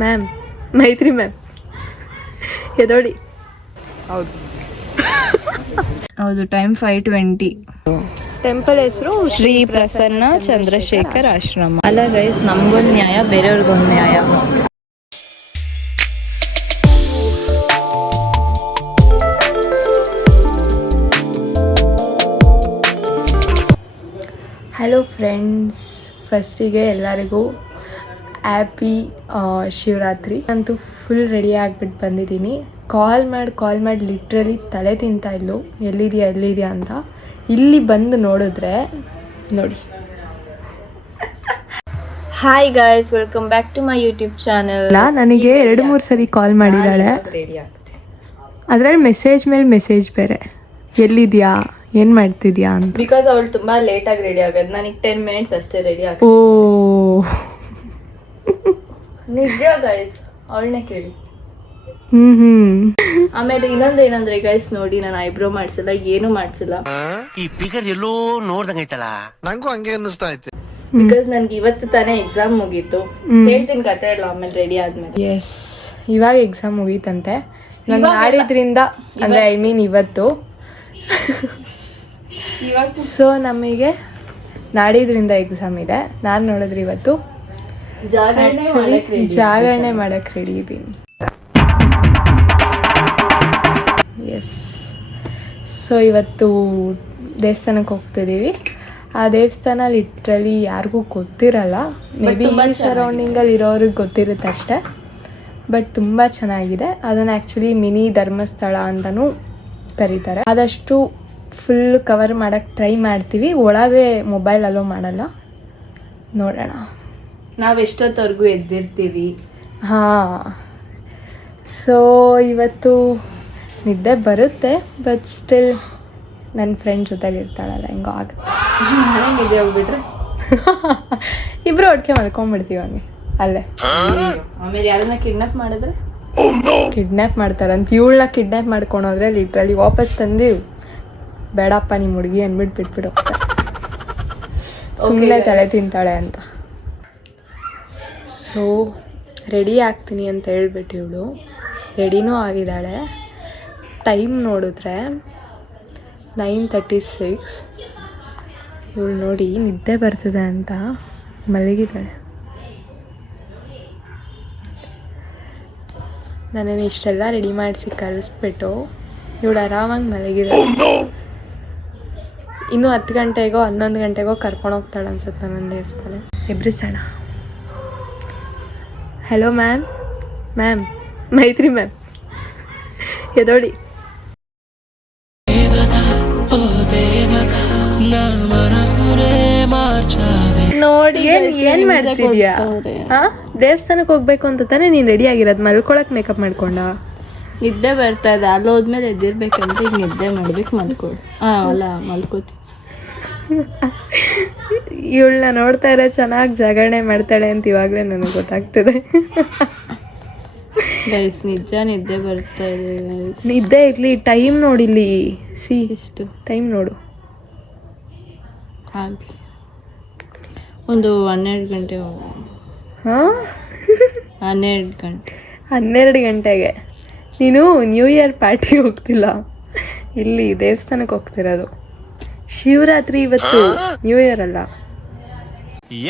Ma'am, ಮೈತ್ರಿ ma'am ಎದೋಡಿ. ಹೌದು, time 5:20. Temple ಹೆಸರು ಶ್ರೀ ಪ್ರಸನ್ನ ಚಂದ್ರಶೇಖರ್ ಆಶ್ರಮ. ಅಲ್ಲ ಗೈಸ್, ನಮ್ಗೊಂದು ನ್ಯಾಯ, ಬೇರೆಯವ್ರಿಗೊಂದು ನ್ಯಾಯ. ಹಲೋ ಫ್ರೆಂಡ್ಸ್, ಫಸ್ಟಿಗೆ ಎಲ್ಲರಿಗೂ ಹ್ಯಾಪಿ ಶಿವರಾತ್ರಿ. ಅಂತೂ ಫುಲ್ ರೆಡಿ ಆಗಿಬಿಟ್ಟು ಬಂದಿದ್ದೀನಿ. ಕಾಲ್ ಮಾಡಿ ಲಿಟ್ರಲಿ ತಲೆ ತಿಂತಾ ಇಲ್ಲು, ಎಲ್ಲಿದೆಯಾ ಅಂತ. ಇಲ್ಲಿ ಬಂದು ನೋಡಿದ್ರೆ ನೋಡಿ. Hi guys, welcome back to my YouTube channel. ನನಗೆ 2-3 ಸರಿ ಕಾಲ್ ಮಾಡಿದ್ದಾಳೆ. ಅದರಲ್ಲಿ ಮೆಸೇಜ್ ಮೇಲೆ ಮೆಸೇಜ್ ಬೇರೆ, ಎಲ್ಲಿದ್ಯಾ, ಏನು ಮಾಡ್ತಿದ್ಯಾ ಅಂತ. ಬಿಕಾಸ್ ಅವಳು ತುಂಬಾ ಲೇಟಾಗಿ ರೆಡಿ ಆಗೋದು. ನನಗೆ 10 ಮಿನಿಟ್ಸ್ ಅಷ್ಟೇ ರೆಡಿ ಆಗ. ಓ ನಿಜ ಗೈಸ್, ಅವಳನ್ನೇ ಕೇಳಿ. ಆಮೇಲೆ ಇನ್ನೊಂದು ಏನಂದ್ರೆ ಗೈಸ್, ನೋಡಿ ನಾನು ಐಬ್ರೋ ಮಾಡ್ಸಿಲ್ಲ, ಏನು ಮಾಡ್ಸಿಲ್ಲ. ಈ ಫಿಗರ್ ಎಲ್ಲೋ ನೋಡ್ದಂಗೈತಲ್ಲ, ನಂಗೂ ಹಂಗೆ ಅನ್ನಿಸ್ತಾ ಐತೆ. ಬಿಕಾಸ್ ನನ್ಗೆ ಇವತ್ತು ತಾನೇ ಎಕ್ಸಾಮ್ ಮುಗೀತು. ಹೇಳ್ತೀನಿ ಕತೆ ಎಲ್ಲ ಆಮೇಲೆ ರೆಡಿ ಆದ್ಮೇಲೆ. ಎಸ್, ಇವಾಗ ಎಕ್ಸಾಮ್ ಮುಗೀತಂತೆ. ನಾನು ನಾಡಿದ್ರಿಂದ ಅಂದ್ರೆ ಐ ಮೀನ್ ಇವತ್ತು. ಸೊ ನಮಗೆ ನಾಡಿದ್ರಿಂದ ಎಕ್ಸಾಮ್ ಇದೆ. ನಾನು ನೋಡಿದ್ರೆ ಇವತ್ತು ಜಾಗರಣೆ ಮಾಡಕ್ಕೆ ರೆಡಿ ಇದ್ದೀನಿ. ಎಸ್, ಸೊ ಇವತ್ತು ದೇವಸ್ಥಾನಕ್ಕೆ ಹೋಗ್ತಿದ್ದೀವಿ. ಆ ದೇವಸ್ಥಾನ ಲಿಟ್ರಲಿ ಯಾರಿಗೂ ಗೊತ್ತಿರಲ್ಲ. ಮೇ ಬಿ ಈ ಸರೌಂಡಿಂಗಲ್ಲಿ ಇರೋರಿಗೆ ಗೊತ್ತಿರುತ್ತೆ ಅಷ್ಟೇ. ಬಟ್ ತುಂಬ ಚೆನ್ನಾಗಿದೆ. ಅದನ್ನು ಆ್ಯಕ್ಚುಲಿ ಮಿನಿ ಧರ್ಮಸ್ಥಳ ಅಂತಲೂ ಕರೀತಾರೆ. ಆದಷ್ಟು ಫುಲ್ ಕವರ್ ಮಾಡೋಕ್ಕೆ ಟ್ರೈ ಮಾಡ್ತೀವಿ. ಒಳಗೆ ಮೊಬೈಲ್ ಅಲೋ ಮಾಡಲ್ಲ, ನೋಡೋಣ. ನಾವು ಎಷ್ಟೊತ್ತವರೆಗೂ ಎದ್ದಿರ್ತೀವಿ. ಹಾಂ, ಸೊ ಇವತ್ತು ನಿದ್ದೆ ಬರುತ್ತೆ, ಬಟ್ ಸ್ಟಿಲ್ ನನ್ನ ಫ್ರೆಂಡ್ ಜೊತೆಲಿ ಇರ್ತಾಳಲ್ಲ, ಹೆಂಗೋ ಆಗುತ್ತೆ. ನಾನೇ ನಿದ್ದೆ ಹೋಗ್ಬಿಟ್ರೆ ಇಬ್ಬರು ಒಟ್ಟಿಗೆ ಮಲ್ಕೊಂಡ್ಬಿಡ್ತೀವಿ ಹಂಗೆ ಅಲ್ಲೇ. ಆಮೇಲೆ ಯಾರನ್ನ ಕಿಡ್ನಾಪ್ ಮಾಡಿದ್ರೆ ಕಿಡ್ನ್ಯಾಪ್ ಮಾಡ್ತಾರಂತ. ಇವಳನ್ನ ಕಿಡ್ನ್ಯಾಪ್ ಮಾಡ್ಕೊಂಡೋದ್ರೆ ಲಿಟ್ರಲಿ ವಾಪಸ್ ತಂದು ಬೇಡಪ್ಪ ನಿಮ್ಮ ಹುಡುಗಿ ಅಂದ್ಬಿಟ್ಟು ಬಿಟ್ಬಿಟ್ಟು ಹೋಗ್ತಾರೆ. ಸುಮ್ಮನೆ ತಲೆ ತಿಂತಾಳೆ ಅಂತ. ಸೊ ರೆಡಿ ಆಗ್ತೀನಿ ಅಂತ ಹೇಳ್ಬಿಟ್ಟು ಇವಳು ರೆಡಿನೂ ಆಗಿದ್ದಾಳೆ. ಟೈಮ್ ನೋಡಿದ್ರೆ 9:36. ಇವಳು ನೋಡಿ ನಿದ್ದೆ ಬರ್ತದೆ ಅಂತ ಮಲಗಿದ್ದಾಳೆ. ನನ್ನನ್ನು ಇಷ್ಟೆಲ್ಲ ರೆಡಿ ಮಾಡಿಸಿ ಕಳಿಸ್ಬಿಟ್ಟು ಇವಳು ಆರಾಮಾಗಿ ಮಲಗಿದ್ದಾಳೆ. ಇನ್ನೂ 10 ಗಂಟೆಗೋ 11 ಗಂಟೆಗೋ ಕರ್ಕೊಂಡು ಹೋಗ್ತಾಳೆ ಅನ್ಸುತ್ತೆ ನನ್ನ ದೇವಸ್ಥಾನ. ಎಬ್ರಿಸೋಣ. ಹಲೋ ಮ್ಯಾಮ್, ಮೈತ್ರಿ ಮ್ಯಾಮ್ ಎದೋಡಿ. ನೋಡಿ ಏನ್ ಮಾಡ್ತಿದ್ಯಾ? ದೇವಸ್ಥಾನಕ್ಕೆ ಹೋಗ್ಬೇಕು ಅಂತ ತಾನೇ ನೀನ್ ರೆಡಿ ಆಗಿರೋದು. ಮಲ್ಕೊಳಕ್ ಮೇಕಪ್ ಮಾಡ್ಕೊಂಡ? ನಿದ್ದೆ ಬರ್ತಾ ಇದೆ. ಅಲ್ಲಿ ಹೋದ್ಮೇಲೆ ಎದ್ದಿರ್ಬೇಕಂದ್ರೆ ಈಗ ನಿದ್ದೆ ಮಾಡ್ಬೇಕು, ಮಲ್ಕೊಡು. ಅಲ್ಲ ಮಲ್ಕೋತಿ. ಇವಳನ್ನ ನೋಡ್ತಾ ಇರೋ ಚೆನ್ನಾಗಿ ಜಾಗರಣೆ ಮಾಡ್ತಾಳೆ ಅಂತ ಇವಾಗಲೇ ನನಗೆ ಗೊತ್ತಾಗ್ತದೆ. ಗೈಸ್, ನಿಜ ನಿದ್ದೆ ಬರ್ತಾ ಇದೆ. ನಿದ್ದೆ ಇರ್ಲಿ, ಟೈಮ್ ನೋಡಿಲ್ಲಿ. ಸಿ ಎಷ್ಟು ಟೈಮ್ ನೋಡು. ಆಗಲಿ, ಒಂದು 12 ಗಂಟೆ. ಹಾಂ, 12 ಗಂಟೆ. 12 ಗಂಟೆಗೆ ನೀನು ನ್ಯೂ ಇಯರ್ ಪಾರ್ಟಿಗೆ ಹೋಗ್ತಿಲ್ಲ, ಇಲ್ಲಿ ದೇವಸ್ಥಾನಕ್ಕೆ ಹೋಗ್ತಿರೋದು. ಶಿವರಾತ್ರಿ ಇವತ್ತು, ನ್ಯೂ ಇಯರ್ ಅಲ್ಲ.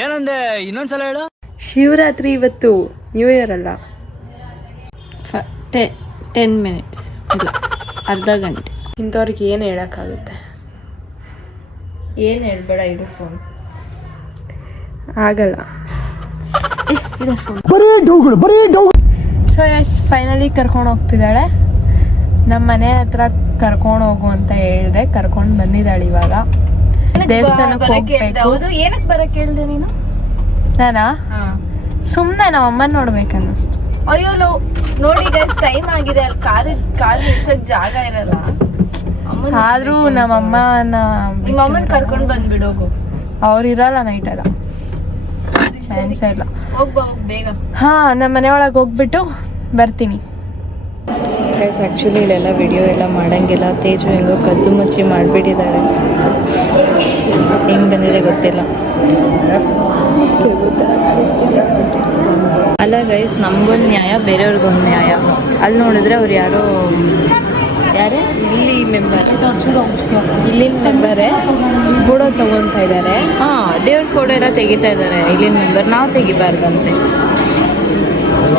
ಏನಂದೆ, ಇನ್ನೊಂದ್ಸಲ ಹೇಳು. ಶಿವರಾತ್ರಿ ಇವತ್ತು, ನ್ಯೂ ಇಯರ್ ಅಲ್ಲ. 10 ಮಿನಿಟ್ಸ್ ಇಲ್ಲ, ಅರ್ಧ ಗಂಟೆ. ಇಂಥವ್ರಿಗೆ ಏನು ಹೇಳೋಕ್ಕಾಗುತ್ತೆ? ಏನು ಹೇಳ್ಬೇಡ, ಇಡು ಫೋನ್. ಆಗಲ್ಲ. ಸೊ ಎಸ್, ಫೈನಲಿ ಕರ್ಕೊಂಡು ಹೋಗ್ತಿದ್ದಾಳೆ. ನಮ್ಮ ಮನೆ ಹತ್ರ ಕರ್ಕೊಂಡು ಹೋಗು ಅಂತ ಹೇಳಿದೆ, ಕರ್ಕೊಂಡು ಬಂದಿದ್ದಾಳೆ. ಇವಾಗ ದೇವಸ್ಥಾನಕ್ಕೆ ಹೋಗ್ಬೇಕು. ಏನಕ್ಕೆ ಬರಕ್ಕೆ ಹೇಳಿದೆ ನೀನು? ನಾನಾ ಸುಮ್ಮನೆ ನಮ್ಮ ಅಮ್ಮನ ನೋಡ್ಬೇಕನ್ನಿಸ್ತು. ಅಯ್ಯೋ ನೋಡಿ ಗೈಸ್, ಟೈಮ್ ಆಗಿದೆ. ಅಲ್ಲಿ ಕಾರ್ ನಿಲ್ಸಕ್ ಜಾಗ ಇರಲ್ಲ. ಆದ್ರೂ ನಮ್ಮಮ್ಮನ ನಿಮ್ಮ ಅಮ್ಮನ ಕರ್ಕೊಂಡು ಬಂದ್ಬಿಡೋಗು. ಅವ್ರು ಇರಲ್ಲ ನೈಟೆಲ್ಲ, ಚಾನ್ಸೇ ಇಲ್ಲ. ಹೋಗ್ಬಾ ಬೇಗ. ಹಾ, ನಮ್ಮ ಮನೆ ಒಳಗೆ ಹೋಗ್ಬಿಟ್ಟು ಬರ್ತೀನಿ. ಗೈಸ್, ಆ್ಯಕ್ಚುಲಿ ಇಲ್ಲೆಲ್ಲ ವಿಡಿಯೋ ಎಲ್ಲ ಮಾಡೋಂಗಿಲ್ಲ. ತೇಜು ಹೆಂಗೋ ಕದ್ದು ಮುಚ್ಚಿ ಮಾಡಿಬಿಟ್ಟಿದ್ದಾಳೆ. ಹೆಂಗೆ ಬಂದಿದೆ ಗೊತ್ತಿಲ್ಲ. ಅಲ್ಲ ಗೈಸ್, ನಮಗೊಂದು ನ್ಯಾಯ, ಬೇರೆಯವ್ರಿಗೊಂದು ನ್ಯಾಯ. ಅಲ್ಲಿ ನೋಡಿದ್ರೆ ಅವ್ರು ಯಾರೋ ಯಾರೇ ಇಲ್ಲಿ ಇಲ್ಲಿನ ಮೆಂಬರೇ ಫೋಟೋ ತಗೊತಾ ಇದ್ದಾರೆ. ಹಾಂ, ದೇವ್ರ ಫೋಟೋ ಎಲ್ಲ ತೆಗಿತಾ ಇದ್ದಾರೆ ಇಲ್ಲಿನ ಮೆಂಬರ್. ನಾವು ತೆಗಿಬಾರ್ದಂತೆ.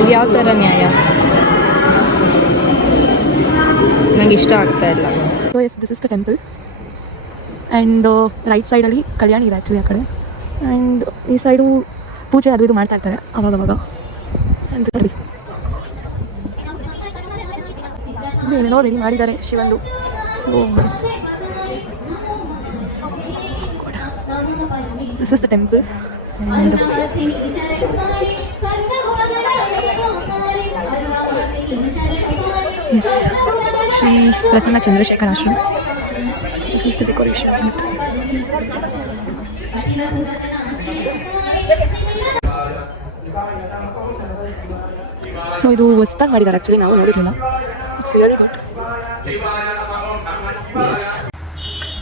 ಇದು ಯಾವ ಥರ ನ್ಯಾಯ? ನಂಗೆ ಇಷ್ಟ ಆಗ್ತಾ ಇಲ್ಲ. So yes, this is the temple and right ಸೈಡಲ್ಲಿ ಕಲ್ಯಾಣಿ ಇದೆ ಆ್ಯಕ್ಚುಲಿ ಆ ಕಡೆ. ಆ್ಯಂಡ್ ಈ ಸೈಡು ಪೂಜೆ ಅದು ಇದು ಮಾಡ್ತಾ ಇರ್ತಾರೆ ಅವಾಗವಾಗ. ಏನೇನೋ ರೆಡಿ ಮಾಡಿದ್ದಾರೆ ಶಿವಂದು. So this is the temple and yes, Shri Prasanna Chandrashekhara Ashrama. This is the decoration. So ಇದು ಹೊಸ್ದಾಗಿ ಮಾಡಿದ್ದಾರೆ ಆ್ಯಕ್ಚುಲಿ, ನಾವು ನೋಡಿರಲಿಲ್ಲ. It's really good. Yes.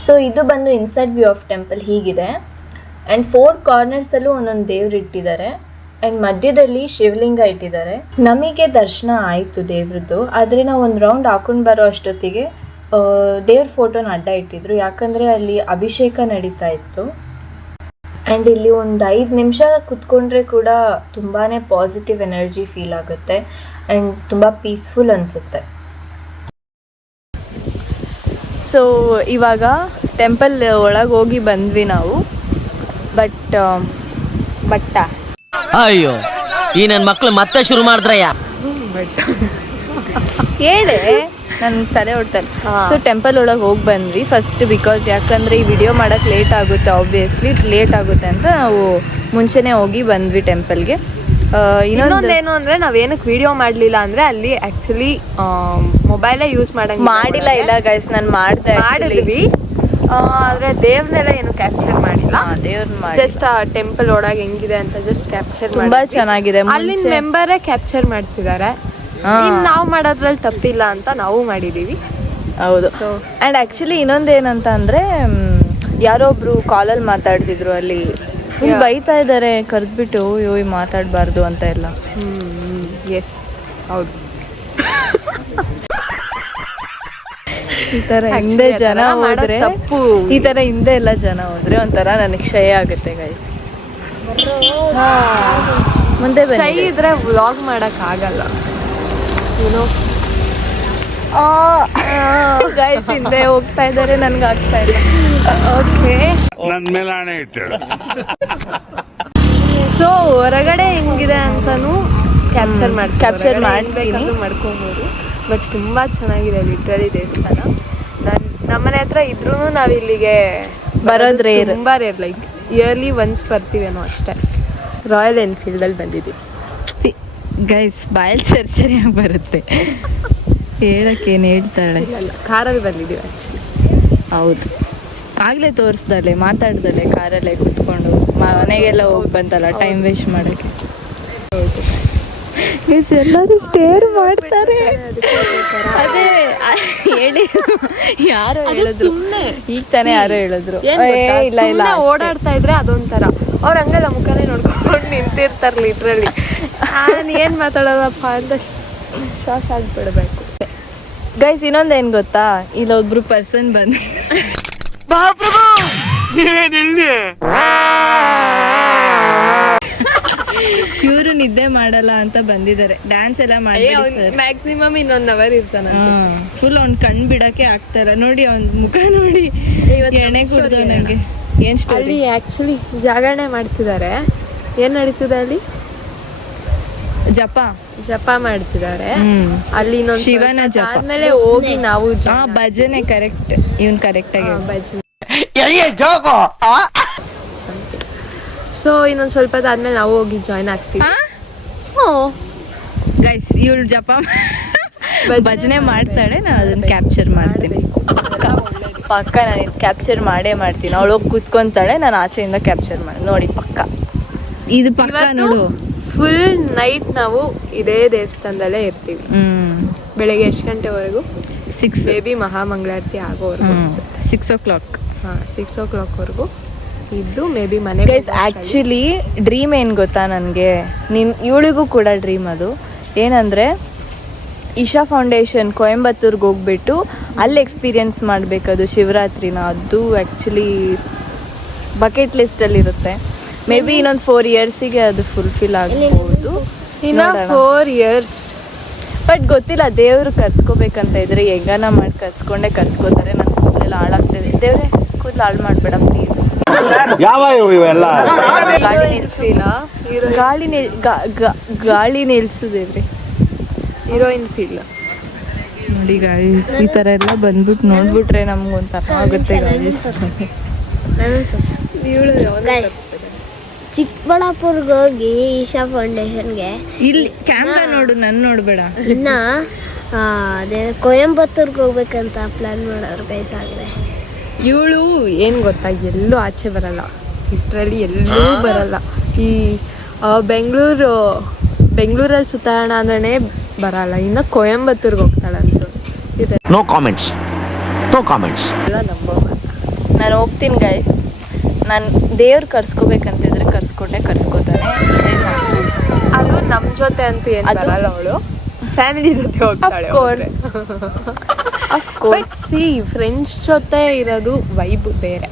So ಇದು ಬಂದು ಇನ್ಸೈಡ್ ವ್ಯೂ ಆಫ್ ಟೆಂಪಲ್ ಹೀಗಿದೆ. ಆ್ಯಂಡ್ 4 ಕಾರ್ನರ್ಸಲ್ಲೂ ಒಂದೊಂದು ದೇವ್ರು ಇಟ್ಟಿದ್ದಾರೆ. ಆ್ಯಂಡ್ ಮಧ್ಯದಲ್ಲಿ ಶಿವಲಿಂಗ ಇಟ್ಟಿದ್ದಾರೆ. ನಮಗೆ ದರ್ಶನ ಆಯಿತು ದೇವ್ರದ್ದು. ಆದರೆ ನಾವು ಒಂದು ರೌಂಡ್ ಹಾಕೊಂಡು ಬರೋ ಅಷ್ಟೊತ್ತಿಗೆ ದೇವ್ರ ಫೋಟೋನ ಅಡ್ಡ ಇಟ್ಟಿದ್ರು. ಯಾಕಂದರೆ ಅಲ್ಲಿ ಅಭಿಷೇಕ ನಡೀತಾ ಇತ್ತು. ಆ್ಯಂಡ್ ಇಲ್ಲಿ ಒಂದು 5 ನಿಮಿಷ ಕುತ್ಕೊಂಡ್ರೆ ಕೂಡ ತುಂಬಾ ಪಾಸಿಟಿವ್ ಎನರ್ಜಿ ಫೀಲ್ ಆಗುತ್ತೆ. ಆ್ಯಂಡ್ ತುಂಬ ಪೀಸ್ಫುಲ್ ಅನಿಸುತ್ತೆ. ಸೊ ಇವಾಗ ಟೆಂಪಲ್ ಒಳಗೆ ಹೋಗಿ ಬಂದ್ವಿ ನಾವು. ಬಟ್ ಅಯ್ಯೋ, ಈ ನನ್ನ ಮಕ್ಳು ಮತ್ತೆ ಶುರು ಮಾಡಿದ್ರಯ್ಯ. ಹೇಳೆ, ನನ್ನ ತಲೆ ಹೊಡ್ತಾರೆ. ಸೊ ಟೆಂಪಲ್ ಒಳಗೆ ಹೋಗಿ ಬಂದ್ವಿ ಫಸ್ಟ್. ಬಿಕಾಸ್ ಯಾಕಂದರೆ ಈ ವಿಡಿಯೋ ಮಾಡೋಕ್ಕೆ ಲೇಟ್ ಆಗುತ್ತೆ, ಆಬ್ವಿಯಸ್ಲಿ ಲೇಟ್ ಆಗುತ್ತೆ ಅಂತ ನಾವು ಮುಂಚೆನೇ ಹೋಗಿ ಬಂದ್ವಿ ಟೆಂಪಲ್ಗೆ. ಇನ್ನೊಂದೇನು ಅಂದರೆ ನಾವೇನಕ್ಕೆ ವಿಡಿಯೋ ಮಾಡಲಿಲ್ಲ ಅಂದರೆ ಅಲ್ಲಿ ಆ್ಯಕ್ಚುಲಿ ಮೊಬೈಲೇ ಯೂಸ್ ಮಾಡಿಲ್ಲ. ಇಲ್ಲ ಗೈಸ್, ನಾನು ಮಾಡಿದ್ವಿ. ಆದರೆ ದೇವ್ರನ್ನೆಲ್ಲ ಏನು ಕ್ಯಾಪ್ಚರ್ ಮಾಡಿಲ್ಲ. ದೇವ್ರನ್ನ ಜಸ್ಟ್ ಆ ಟೆಂಪಲ್ ಒಳಗೆ ಹೆಂಗಿದೆ ಅಂತ ಜಸ್ಟ್ ಕ್ಯಾಪ್ಚರ್ ತುಂಬಾ ಚೆನ್ನಾಗಿದೆ. ಅಲ್ಲಿನ ಮೆಂಬರೇ ಕ್ಯಾಪ್ಚರ್ ಮಾಡ್ತಿದ್ದಾರೆ. ನಾವು ಮಾಡೋದ್ರಲ್ಲಿ ತಪ್ಪಿಲ್ಲ ಅಂತ ನಾವು ಮಾಡಿದ್ದೀವಿ. ಹೌದು. ಆ್ಯಂಡ್ ಆ್ಯಕ್ಚುಲಿ ಇನ್ನೊಂದೇನಂತ ಅಂದರೆ, ಯಾರೊಬ್ರು ಕಾಲಲ್ಲಿ ಮಾತಾಡ್ತಿದ್ರು, ಅಲ್ಲಿ ಫುಲ್ ಬೈತಾ ಇದ್ದಾರೆ ಕರೆದ್ಬಿಟ್ಟು, ಅಯ್ಯೋ ಮಾತಾಡಬಾರ್ದು ಅಂತ ಎಲ್ಲ. ಎಸ್, ಹೌದು. ಈ ಥರ ಹಿಂದೆ ಜನ ಹೋದ್ರೆ ತಪ್ಪು. ಈ ಥರ ಹಿಂದೆ ಎಲ್ಲ ಜನ ಹೋದ್ರೆ ಒಂಥರ ನನಗೆ ಕ್ಷಯ ಆಗುತ್ತೆ ಗೈಸ್. ಮುಂದೆ ಶೈ ಇದ್ರೆ ವ್ಲಾಗ್ ಮಾಡೋಕ್ಕಾಗಲ್ಲ. ಗೈಸ್ ಹಿಂದೆ ಹೋಗ್ತಾ ಇದ್ದಾರೆ, ನನ್ಗೆ ಆಗ್ತಾ ಇಲ್ಲ. ಓಕೆ, ನನ್ನ ಮೇಲೆ ಹಣೆ ಇಟ್ಟಳು. ಸೊ ಹೊರಗಡೆ ಹೆಂಗಿದೆ ಅಂತಾನು ಕ್ಯಾಪ್ಚರ್ ಮಾಡ್ತೀನಿ, ಮಾಡ್ಕೊಬೋದು. ಬಟ್ ತುಂಬ ಚೆನ್ನಾಗಿದೆ ಲಿಟ್ರಲಿ ದೇವಸ್ಥಾನ. ನಮ್ಮನೆ ಹತ್ರ ಇದ್ರೂ ನಾವು ಇಲ್ಲಿಗೆ ಬರೋದು ರೇರ್, ತುಂಬ ರೇರ್. ಲೈಕ್ ಇಯರ್ಲಿ ಒನ್ಸ್ ಬರ್ತೀವೇನೋ ಅಷ್ಟೇ. ರಾಯಲ್ ಎನ್ಫೀಲ್ಡಲ್ಲಿ ಬಂದಿದ್ದೀವಿ ಗೈಸ್. ಬಾಯಲ್ಲಿ ಸರಿಯಾಗಿ ಬರುತ್ತೆ ಹೇಳಕ್ಕೇನು ಹೇಳ್ತಾಳೆ. ಕಾರಲ್ಲಿ ಬಂದಿದ್ದೀವಿ ಆ್ಯಕ್ಚುಲಿ. ಹೌದು, ಆಗಲೇ ತೋರಿಸ್ದಲ್ಲೇ ಮಾತಾಡ್ದಲ್ಲೇ ಕಾರಲ್ಲೇ ಕುತ್ಕೊಂಡು ಮನೆಗೆಲ್ಲ ಹೋಗಿ ಬಂತಲ್ಲ, ಟೈಮ್ ವೇಸ್ಟ್ ಮಾಡೋಕ್ಕೆ. ಎಲ್ಲರೂ ಸ್ಟೇರ್ ಮಾಡ್ತಾರೆ. ಅದೇ ಹೇಳಿ, ಯಾರೋ ಹೇಳಿದ್ರು, ಈಗ ತಾನೇ ಯಾರೋ ಹೇಳಿದ್ರು. ಇಲ್ಲ ಇಲ್ಲ, ಓಡಾಡ್ತಾ ಇದ್ರೆ ಅದೊಂಥರ ಅವ್ರು ಹಂಗಲ್ಲ ಮುಖನೇ ನೋಡ್ಕೊಂಡು ನಿಂತಿರ್ತಾರೆ ಲಿಟ್ರಲಿ. ನಾನು ಏನು ಮಾತಾಡೋದಪ್ಪ ಅಂತ ಶಾಕ್ ಆಗಿಬಿಡ್ಬೇಕು. ಗೈಸ್ ಇನ್ನೊಂದೇನು ಗೊತ್ತಾ, ಇಲ್ಲೊಬ್ರು ಪರ್ಸನ್ ಬಂದು ಇವರು ನಿದ್ದೆ ಮಾಡಲ್ಲ ಅಂತ ಬಂದಿದ್ದಾರೆ. ಡ್ಯಾನ್ಸ್ ಎಲ್ಲ ಮಾಡಿ ಮ್ಯಾಕ್ಸಿಮಮ್ ಇನ್ನೊಂದು ಅವರ್ ಇರ್ತಾನೆ. ಫುಲ್ ಅವ್ನ್ ಕಣ್ ಬಿಡಕ್ಕೆ ಆಗ್ತಾರ. ನೋಡಿ ಅವ್ನ ಮುಖ ನೋಡಿ, ಎಣ್ಣೆ ಕುಡ್ದು ನನಗೆ ಏನ್ ಅಲ್ಲಿ ಆಕ್ಚುಲಿ ಜಾಗರಣೆ ಮಾಡ್ತಿದ್ದಾರೆ. ಏನ್ ನಡೀತಿದೆ ಅಲ್ಲಿ? ಜಪ ಮಾಡ್ತಿದ್ದಾರೆ ಅಲ್ಲಿ. ಇನ್ನೊಂದು ಶಿವನ ಜಪ ಆದ್ಮೇಲೆ ಹೋಗಿ ನಾವು ಭಜನೆ. ಕರೆಕ್ಟ್, ಇವನ್ ಕರೆಕ್ಟ್ ಆಗಿ ಭಜನೆ. ಸೊ ಇನ್ನೊಂದು ಸ್ವಲ್ಪ ಆದ್ಮೇಲೆ ನಾವು ಹೋಗಿ ಜಾಯ್ನ್ ಆಗ್ತೀವಿ. ಗೈಸ್ ಇವಳು ಜಪ ಭಜನೆ ಮಾಡ್ತಾಳೆ, ನಾನು ಅದನ್ನ ಕ್ಯಾಪ್ಚರ್ ಮಾಡ್ತೀನಿ ಪಕ್ಕ. ನಾನು ಕ್ಯಾಪ್ಚರ್ ಮಾಡೇ ಮಾಡ್ತೀನಿ. ಅವಳು ಹೋಗಿ ಕೂತ್ಕೊಂತಾಳೆ, ನಾನು ಆಚೆಯಿಂದ ಕ್ಯಾಪ್ಚರ್ ಮಾಡಿ ನೋಡಿ ಪಕ್ಕ. ಇದು ಪಕ್ಕ ನೋಡು. ಫುಲ್ ನೈಟ್ ನಾವು ಇದೇ ದೇವಸ್ಥಾನದಲ್ಲೇ ಇರ್ತೀವಿ. ಬೆಳಗ್ಗೆ ಎಷ್ಟು ಗಂಟೆವರೆಗೂ? 6. ಬೇಬಿ ಮಹಾಮಂಗಳಾರತಿ ಆಗೋವರೆಗೂ. 6 o'clock. ಹಾಂ, 6 o'clockವರೆಗೂ ಇದ್ದು ಮೇ ಬಿ ಮನೆ ಗೈಸ್ ಆ್ಯಕ್ಚುಲಿ ಡ್ರೀಮ್ ಏನು ಗೊತ್ತಾ ನನಗೆ, ಇವಳಿಗೂ ಕೂಡ ಡ್ರೀಮ್ ಅದು ಏನಂದರೆ ಇಶಾ ಫೌಂಡೇಶನ್ ಕೊಯಂಬತ್ತೂರ್ಗೆ ಹೋಗ್ಬಿಟ್ಟು ಅಲ್ಲಿ ಎಕ್ಸ್ಪೀರಿಯನ್ಸ್ ಮಾಡಬೇಕದು ಶಿವರಾತ್ರಿನ. ಅದು ಆ್ಯಕ್ಚುಲಿ ಬಕೆಟ್ ಲಿಸ್ಟಲ್ಲಿರುತ್ತೆ. ಮೇ ಬಿ ಇನ್ನೊಂದು 4 ಇಯರ್ಸಿಗೆ ಅದು ಫುಲ್ಫಿಲ್ ಆಗ್ಬೋದು. ಇನ್ನು 4 ಇಯರ್ಸ್. ಬಟ್ ಗೊತ್ತಿಲ್ಲ, ದೇವರು ಕರ್ಸ್ಕೋಬೇಕಂತ ಇದ್ರೆ ಹೆಂಗನ ಮಾಡಿ ಕರ್ಸ್ಕೋತಾರೆ. ನನ್ನ ಕೂದಲೆಲ್ಲ ಹಾಳಾಗ್ತದೆ. ದೇವ್ರೆ ಕೂದಲು ಹಾಳು ಮಾಡಬೇಡ ಪ್ಲೀಸ್. ಯಾವ ಇವೆಲ್ಲ ಗಾಳಿ ನಿಲ್ಸಿಲ್ಲ, ಗಾಳಿ ನಿಲ್ಸುದೇವ್ರಿ. ಹೀರೋಯಿನ್ ಫೀಲ್ ನೋಡಿ ಗಾಯ್ಸ್, ಈ ಥರ ಎಲ್ಲ ಬಂದ್ಬಿಟ್ಟು ನೋಡ್ಬಿಟ್ರೆ ನಮ್ಗೊಂಥರ ಆಗುತ್ತೆ ಗಾಯ್ಸ್. ಚಿಕ್ಕಬಳ್ಳಾಪುರ್ಗೆ ಹೋಗಿ ಈಶಾ ಫೌಂಡೇಶನ್ಗೆ ಇಲ್ಲಿ ಕ್ಯಾಮ್ರಾ ನೋಡು, ನನ್ನ ನೋಡ್ಬೇಡ. ಇನ್ನ ಅದೇ ಕೊಯಂಬತ್ತೂರ್ಗೆ ಹೋಗ್ಬೇಕಂತ ಪ್ಲಾನ್ ಮಾಡೋರು ಗೈಸ್ ಆಗಿದೆ. ಇವಳು ಏನು ಗೊತ್ತಾ, ಎಲ್ಲೂ ಆಚೆ ಬರಲ್ಲ, ಲಿಟ್ರಲಿ ಎಲ್ಲೂ ಬರಲ್ಲ. ಈ ಬೆಂಗಳೂರಲ್ಲಿ ಸುತ್ತಾಡೋಣ ಅಂದ್ರೆ ಬರಲ್ಲ. ಇನ್ನು ಕೊಯಂಬತ್ತೂರ್ಗೆ ಹೋಗ್ತಾಳಂತ ಇದೆ. No comments, no comments. ಎಲ್ಲ ನಂಬೋ ನಾನು ಹೋಗ್ತೀನಿ ಗೈಸ್. ನಾನು ದೇವ್ರು ಕರ್ಸ್ಕೋಬೇಕಂತಿದ್ರೆ ಕರ್ಸ್ಕೋತಾನೆ. ಅದು ನಮ್ಮ ಜೊತೆ ಅಂತೂ ಏನು ಅದು- ಬರಲ್ಲ, ಅವಳು ಫ್ಯಾಮಿಲಿ ಜೊತೆ ಹೋಗ್ತಾಳೆ. ಬಟ್ ಸಿ ಫ್ರೆಂಡ್ಸ್ ಜೊತೆ ಇರೋದು ವೈಬ್ ಬೇರೆ,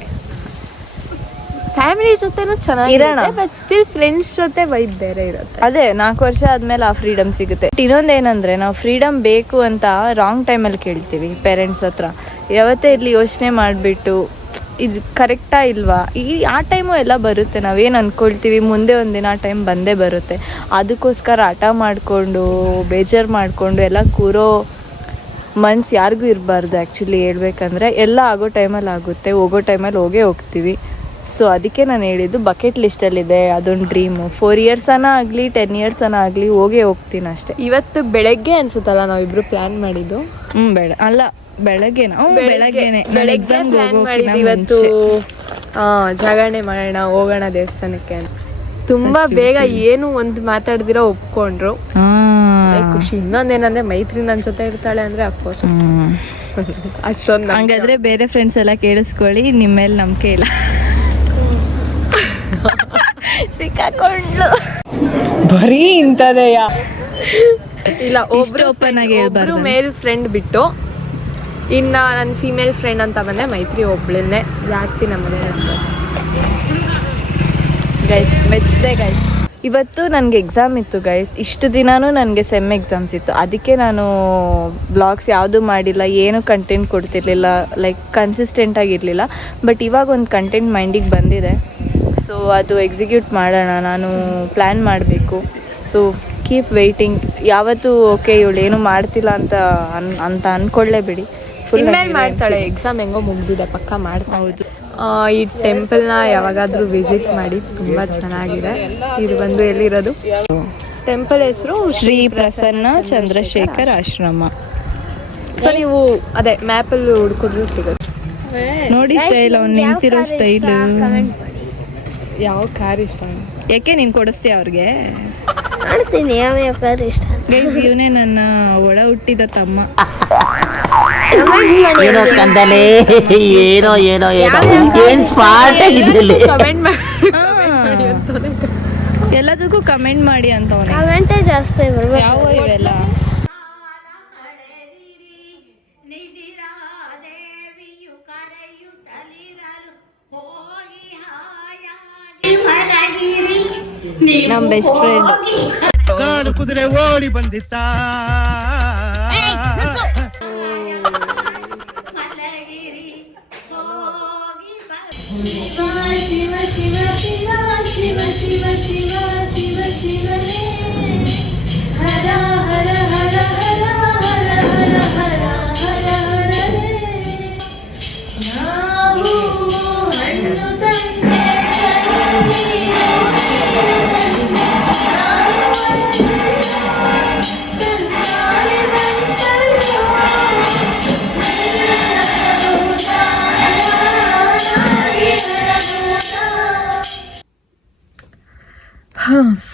ಫ್ಯಾಮಿಲಿ ಜೊತೆನೂ ಚೆನ್ನಾಗಿರೋಣ. ಬಟ್ ಸ್ಟಿಲ್ ಫ್ರೆಂಡ್ಸ್ ಜೊತೆ ವೈಬ್ ಬೇರೆ ಇರುತ್ತೆ. ಅದೇ 4 ವರ್ಷ ಆದಮೇಲೆ ಆ ಫ್ರೀಡಮ್ ಸಿಗುತ್ತೆ. ಇನ್ನೊಂದೇನಂದರೆ, ನಾವು ಫ್ರೀಡಮ್ ಬೇಕು ಅಂತ ರಾಂಗ್ ಟೈಮಲ್ಲಿ ಕೇಳ್ತೀವಿ ಪೇರೆಂಟ್ಸ್ ಹತ್ರ. ಯಾವತ್ತೇ ಇರಲಿ ಯೋಚನೆ ಮಾಡಿಬಿಟ್ಟು ಇದು ಕರೆಕ್ಟಾ ಇಲ್ವಾ, ಆ ಟೈಮು ಎಲ್ಲ ಬರುತ್ತೆ. ನಾವೇನು ಅಂದ್ಕೊಳ್ತೀವಿ ಮುಂದೆ ಒಂದಿನ ಆ ಟೈಮ್ ಬಂದೇ ಬರುತ್ತೆ. ಅದಕ್ಕೋಸ್ಕರ ಹಠ ಮಾಡಿಕೊಂಡು ಬೇಜಾರು ಮಾಡಿಕೊಂಡು ಎಲ್ಲ ಕೂರೋ ಮನ್ಸು ಯಾರಿಗೂ ಇರಬಾರ್ದು. ಆ್ಯಕ್ಚುಲಿ ಹೇಳ್ಬೇಕಂದ್ರೆ ಎಲ್ಲ ಆಗೋ ಟೈಮಲ್ಲಿ ಆಗುತ್ತೆ, ಹೋಗೋ ಟೈಮಲ್ಲಿ ಹೋಗ್ತೀವಿ. ಸೊ ಅದಕ್ಕೆ ನಾನು ಹೇಳಿದ್ದು ಬಕೆಟ್ ಲಿಸ್ಟಲ್ಲಿದೆ ಅದೊಂದು ಡ್ರೀಮು. 4 ಇಯರ್ಸನ ಆಗಲಿ 10 ಇಯರ್ಸನ ಆಗಲಿ ಹೋಗ್ತೀನಿ ಅಷ್ಟೇ. ಇವತ್ತು ಬೆಳಗ್ಗೆ ಅನ್ಸುತ್ತಲ್ಲ ನಾವಿಬ್ರು ಪ್ಲಾನ್ ಮಾಡಿದ್ದು. ಬೇಡ ಅಲ್ಲ, ಬೆಳಗ್ಗೆನ ಬೆಳಗ್ಗೆನೆ ಪ್ಲಾನ್ ಮಾಡಿದ್ವಿ ಇವತ್ತು. ಜಾಗರಣೆ ಮಾಡೋಣ, ಹೋಗೋಣ ದೇವಸ್ಥಾನಕ್ಕೆ ಅಂತ. ತುಂಬಾ ಬೇಗ ಏನು ಒಂದು ಮಾತಾಡ್ದಿರೋ ಒಪ್ಕೊಂಡ್ರು. ಖುಷಿ. ಇನ್ನೊಂದೇನಂದ್ರೆ ಮೈತ್ರಿ ನನ್ನ ಜೊತೆ ಇರ್ತಾಳೆ ಅಂದ್ರೆ ಅಫ್ಕೋರ್ಸ್ ಅಷ್ಟೊಂದು. ಹಂಗಾದ್ರೆ ಬೇರೆ ಫ್ರೆಂಡ್ಸ್ ಎಲ್ಲ ಕೇಳಿಸ್ಕೊಳ್ಳಿ, ನಿಮ್ಮ ಮೇಲೆ ನಂಬಿಕೆ ಇಲ್ಲ. ಸಿಕ್ಕಾಕೊಂಡ್ಲು ಬರೀ ಇಂಥದೆಯಾ? ಇಲ್ಲ, ಇಷ್ಟು open ಆಗಿ ಹೇಳ್ಬಾರ್ದು. ಒಬ್ರು ಮೇಲ್ ಫ್ರೆಂಡ್ ಬಿಟ್ಟು ಇನ್ನ ನನ್ನ ಫೀಮೇಲ್ ಫ್ರೆಂಡ್ ಅಂತ ಬಂದೆ ಮೈತ್ರಿ ಒಬ್ಳನ್ನೇ ಜಾಸ್ತಿ ನಮ್ಮನೆ. ಗೈಸ್ ಮೆಚ್ಚಿದೆ ಗೈಸ್. ಇವತ್ತು ನನಗೆ ಎಕ್ಸಾಮ್ ಇತ್ತು ಗೈಸ್. ಇಷ್ಟು ದಿನಾನೂ ನನಗೆ ಸೆಮ್ ಎಕ್ಸಾಮ್ಸ್ ಇತ್ತು. ಅದಕ್ಕೆ ನಾನು ಬ್ಲಾಗ್ಸ್ ಯಾವುದೂ ಮಾಡಿಲ್ಲ, ಏನೂ ಕಂಟೆಂಟ್ ಕೊಡ್ತಿರ್ಲಿಲ್ಲ, ಲೈಕ್ ಕನ್ಸಿಸ್ಟೆಂಟ್ ಆಗಿರಲಿಲ್ಲ. ಬಟ್ ಇವಾಗ ಒಂದು ಕಂಟೆಂಟ್ ಮೈಂಡಿಗೆ ಬಂದಿದೆ. ಸೊ ಅದು ಎಕ್ಸಿಕ್ಯೂಟ್ ಮಾಡೋಣ, ನಾನು ಪ್ಲ್ಯಾನ್ ಮಾಡಬೇಕು. So keep waiting. ಯಾವತ್ತೂ ಓಕೆ ಇವಳು ಏನೂ ಮಾಡ್ತಿಲ್ಲ ಅಂತ ಅಂದ್ಕೊಳ್ಳೇಬೇಡಿ. ಇನ್ಮೇಲೆ ಮಾಡ್ತಾಳೆ. ಎಕ್ಸಾಮ್ ಹೆಂಗೋ ಮುಗ್ದಿದೆ, ಪಕ್ಕ ಮಾಡ್ತಾಳೆ. ಹೌದು. ಈ ಟೆಂಪಲ್ನ ಯಾವಾಗಾದರೂ ವಿಸಿಟ್ ಮಾಡಿ, ತುಂಬ ಚೆನ್ನಾಗಿದೆ. ಇದು ಬಂದು ಎಲ್ಲಿರೋದು? ಟೆಂಪಲ್ ಹೆಸರು ಶ್ರೀ ಪ್ರಸನ್ನ ಚಂದ್ರಶೇಖರ್ ಆಶ್ರಮ. ಸೊ ನೀವು ಅದೇ ಮ್ಯಾಪಲ್ಲಿ ಹುಡ್ಕಿದ್ರು ಸಿಗುತ್ತೆ. ನೋಡಿ ಸ್ಟೈಲ್, ಅವ್ನು ನಿಂತಿರೋ ಸ್ಟೈಲು. ಯಾವ ಕಾರ್ ಇಷ್ಟ? ಯಾಕೆ ನೀನು ಕೊಡಿಸ್ತೀಯ ಅವ್ರಿಗೆ? ಮಾಡ್ತೀನಿ, ಯಾವ ಕಾರ್ ಇಷ್ಟ ಗೈಸ್, ಇವನೇ ನನ್ನ ಒಳ ಹುಟ್ಟಿದ ತಮ್ಮ. ಏನೋ ಕಂದಲೆ, ಏನೋ ಏನೋ ಏನೋ ಏನ್ ಸ್ಮಾರ್ಟ್ ಆಗಿದ್ದಲ್ಲಿ. ಕಮೆಂಟ್ ಮಾಡಿ ಎಲ್ಲದಕ್ಕೂ ಕಮೆಂಟ್ ಮಾಡಿ ಅಂತ ಅವನೇ. ಕಮೆಂಟೇ ಜಾಸ್ತಿ ಬರ್ಬೇಕು. ಯಾವ ಇವೆಲ್ಲ ನಮ್ಮ ಬೆಸ್ಟ್ ಫ್ರೆಂಡ್. ಕಾಡು ಕುದುರೆ ಓಡಿ ಬಂದಿತ್ತ.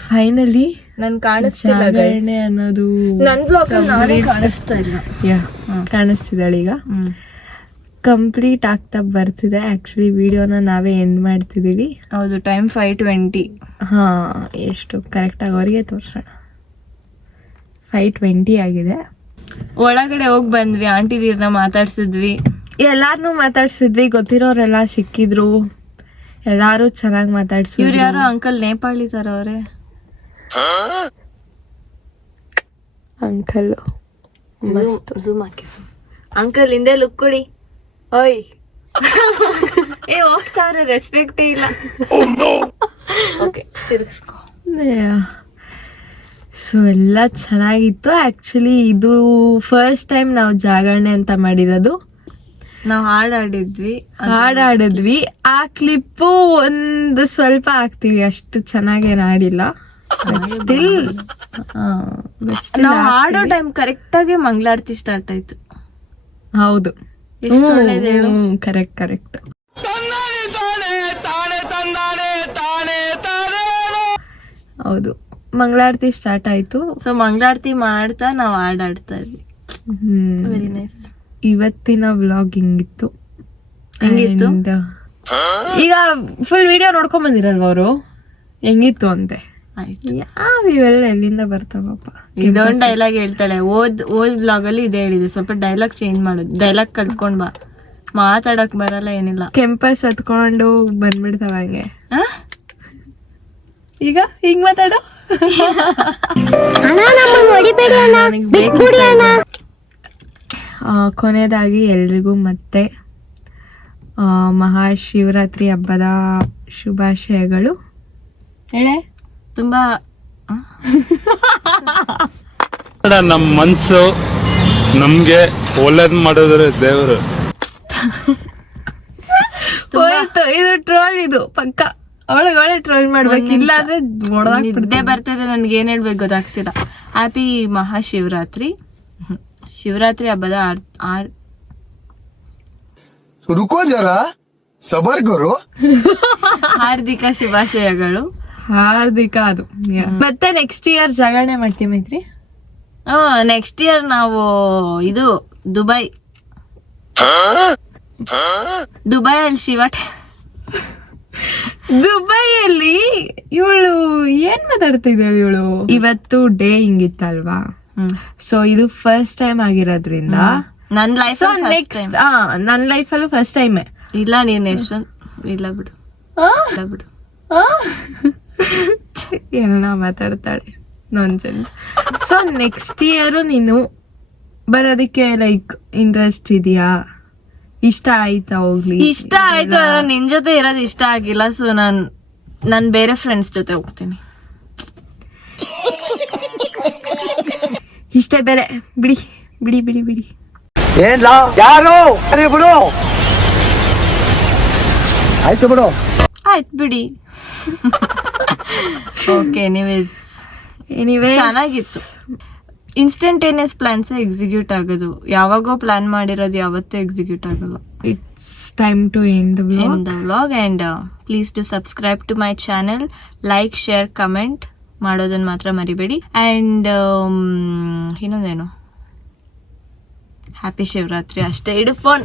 ಫೈನಲಿ ನನ್ ಕಾಣಿಸ್ತಿಲ್ಲ ಅನ್ನೋದು ನನ್ ಬ್ಲಾಗ್ ನಾನೇ ಕಾಣಿಸ್ತಾ ಇಲ್ಲ. ಕಾಣಿಸ್ತಿದ್ದಾಳೆ ಈಗ. ಕಂಪ್ಲೀಟ್ ಆಗ್ತಾ ಬರ್ತಿದೆ. ಆ್ಯಕ್ಚುಲಿ ವಿಡಿಯೋನ ನಾವೇ ಎಂಡ್ ಮಾಡ್ತಿದ್ದೀವಿ. ಹೌದು, ಟೈಮ್ 5:20. ಹಾಂ, ಎಷ್ಟು ಕರೆಕ್ಟಾಗಿ ಅವರಿಗೆ ತೋರಿಸೋಣ. 5:20 ಆಗಿದೆ. ಒಳಗಡೆ ಹೋಗಿ ಬಂದ್ವಿ, ಆಂಟಿದಿರ್ನ ಮಾತಾಡ್ಸಿದ್ವಿ, ಎಲ್ಲಾರನ್ನೂ ಮಾತಾಡ್ಸಿದ್ವಿ. ಗೊತ್ತಿರೋರೆಲ್ಲ ಸಿಕ್ಕಿದ್ರು, ಎಲ್ಲಾರು ಚೆನ್ನಾಗಿ ಇವ್ರು ಮಾತಾಡ್ಸಿದ್ರು. ಯಾರೋ ಅಂಕಲ್ ನೇಪಾಳಿ ತರ ಅವ್ರೆ. ಅಂಕಲ್ ಝೂಮ್ ಹಾಕಿ. ಅಂಕಲ್ ಹಿಂದೆ ಲುಕ್ ಕೊಡಿ. ಓಯ್ ಹೋಗ್ತಾವ್ರೆ, ರೆಸ್ಪೆಕ್ಟೇ ಇಲ್ಲ. ಓಕೆ, ತಿರ್ಗಿಸ್ಕೊ. ಸೊ ಎಲ್ಲ ಚೆನ್ನಾಗಿತ್ತು. ಆ್ಯಕ್ಚುಲಿ ಇದು ಫಸ್ಟ್ ಟೈಮ್ ನಾವು ಜಾಗರಣೆ ಅಂತ ಮಾಡಿರೋದು. ನಾವು ಹಾಡಾಡಿದ್ವಿ. ಹಾಡಾಡಿದ್ವಿ. ಆ ಕ್ಲಿಪ್ಪು ಒಂದು ಸ್ವಲ್ಪ ಹಾಕ್ತೀವಿ, ಅಷ್ಟು ಚೆನ್ನಾಗೇನು ಆಡಿಲ್ಲ. ಸ್ಟಿಲ್ ನಾವು ಹಾಡೋ ಟೈಮ್ ಕರೆಕ್ಟ್ ಆಗಿ ಮಂಗಳಾರತಿ ಸ್ಟಾರ್ಟ್ ಆಯ್ತು. ಹೌದು, ಎಷ್ಟು ಒಳ್ಳೇದು ಹೇಳು. ಕರೆಕ್ಟ್. ಹೌದು, ಮಂಗಳಾರತಿ ಸ್ಟಾರ್ಟ್ ಆಯ್ತು. ಸೊ ಮಂಗಳಾರತಿ ಮಾಡ್ತಾ ನಾವು ಹಾಡಾಡ್ತಾ ಇದ್ವಿ. Very nice. ಇವತ್ತಿನ ವ್ಲಾಗ್ ಹಿಂಗಿತ್ತು. ಹೆಂಗಿತ್ತು? And, ಈಗ ಫುಲ್ ವಿಡಿಯೋ ನೋಡ್ಕೊಂಡ್ ಬಂದಿರಲ್ವ ಅವರು, ಹೆಂಗಿತ್ತು ಅಂತೆ. ಆಯ್ತು, ಇವೆಲ್ಲ ಎಲ್ಲಿಂದ ಬರ್ತಾವಪ್ಪ. ಇದೊಂದು ಡೈಲಾಗ್ ಹೇಳ್ತಾಳೆ. ಓದ್ ಬ್ಲಾಗ್ ಅಲ್ಲಿ ಇದೇ ಹೇಳಿದೆ, ಸ್ವಲ್ಪ ಡೈಲಾಗ್ ಚೇಂಜ್ ಮಾಡೋದು. ಡೈಲಾಗ್ ಕಲ್ತ್ಕೊಂಡ್ ಬಾ, ಮಾತಾಡಕ್ ಬರಲ್ಲ ಏನಿಲ್ಲ. ಕೆಂಪಸ್ ಹತ್ಕೊಂಡು ಬಂದ್ಬಿಡ್ತಾವ ಹಂಗೆ. ಈಗ ಹಿಂಗ್ ಮಾತಾಡೋ. ನನಗ್ ಬೇಕು. ಕೊನೆಯದಾಗಿ ಎಲ್ರಿಗೂ ಮತ್ತೆ ಮಹಾಶಿವರಾತ್ರಿ ಹಬ್ಬದ ಶುಭಾಶಯಗಳು. ಹೇಳೆ ತುಂಬಾ ನಮ್ಮ ಮನ್ಸು ನಮ್ಗೆ ಒಳ್ಳೇದ್ ಮಾಡಿದ್ರೆ ದೇವ್ರು. ಹೋಯ್ತು, ಇದು ಟ್ರೋಲ್, ಇದು ಪಕ್ಕ ಒಳಗೆ ಟ್ರೋಲ್ ಮಾಡ್ಬೇಕು, ಇಲ್ಲ ಅಂದ್ರೆ ನಿದ್ದೆ ಬರ್ತಿದೆ. ನನ್ಗೆ ಏನ್ ಹೇಳ್ಬೇಕು ಗೊತ್ತಾಗ್ತಿಲ್ಲ. ಹ್ಯಾಪಿ ಮಹಾಶಿವರಾತ್ರಿ, ಶಿವರಾತ್ರಿ ಹಬ್ಬದ ರುಕೋ ಜರ ಸಬರ್ ಕರೋ. ಹಾರ್ದಿಕ ಶುಭಾಶಯಗಳು. ಹಾರ್ದಿಕ. ಅದು ಮತ್ತೆ ನೆಕ್ಸ್ಟ್ ಇಯರ್ ಜಾಗರಣೆ ಮಾಡ್ತೀವಿ ಮೈತ್ರಿ. ನೆಕ್ಸ್ಟ್ ಇಯರ್ ನಾವು ಇದು ದುಬೈಯಲ್ಲಿ ದುಬೈಯಲ್ಲಿ ಇವಳು ಏನ್ ಮಾತಾಡ್ತಾ ಇದ್ದಾಳೆ ಇವಳು. ಇವತ್ತು ಡೇ ಹಿಂಗಿತ್ತಲ್ವಾ, ಸೊ ಇದು ಫಸ್ಟ್ ಟೈಮ್ ಆಗಿರೋದ್ರಿಂದ ನನ್ ಲೈಫ್ ನೆಕ್ಸ್ಟ್ ನನ್ನ ಲೈಫಲ್ಲೂ ಫಸ್ಟ್ ಟೈಮ್. ಇಲ್ಲ, ನೀನ್ ಎಷ್ಟೊಂದು ಇಲ್ಲ ಬಿಡು. ಎಲ್ಲ ಮಾತಾಡ್ತಾಳೆ ನಾನ್ಸೆನ್ಸ್. ಸೊ ನೆಕ್ಸ್ಟ್ ಇಯರ್ ನೀನು ಬರೋದಕ್ಕೆ ಲೈಕ್ ಇಂಟ್ರೆಸ್ಟ್ ಇದೆಯಾ? ಇಷ್ಟ ಆಯ್ತಾ? ಹೋಗ್ಲಿ, ಇಷ್ಟ ಆಯ್ತು, ನಿನ್ ಜೊತೆ ಇರೋದು ಇಷ್ಟ ಆಗಿಲ್ಲ. ಸೊ ನಾನ್ ಬೇರೆ ಫ್ರೆಂಡ್ಸ್ ಜೊತೆ ಹೋಗ್ತೀನಿ. ಇಷ್ಟೇ ಬೇರೆ. ಬಿಡಿ ಬಿಡಿ ಬಿಡಿ ಬಿಡಿ. ಯಾರು ಬಿಡು, ಆಯ್ತು ಬಿಡು. ಆಯ್ತು ಬಿಡಿ. ಓಕೆ, ಎನಿವೇಸ್ ಚೆನ್ನಾಗಿತ್ತು. ಇನ್ಸ್ಟಂಟೇನಿಯಸ್ ಪ್ಲಾನ್ಸ್ ಎಕ್ಸಿಕ್ಯೂಟ್ ಆಗೋದು. ಯಾವಾಗೋ ಪ್ಲಾನ್ ಮಾಡಿರೋದು ಯಾವತ್ತೂ ಎಕ್ಸಿಕ್ಯೂಟ್ ಆಗಲ್ಲ. It's time to end the vlog. And please do subscribe to my channel, like, share, comment ಮಾಡೋದನ್ನ ಮಾತ್ರ ಮರಿಬೇಡಿ. And ಇನ್ನೊಂದೇನು, ಹ್ಯಾಪಿ ಶಿವರಾತ್ರಿ ಅಷ್ಟೇ. ಇಡು ಫೋನ್.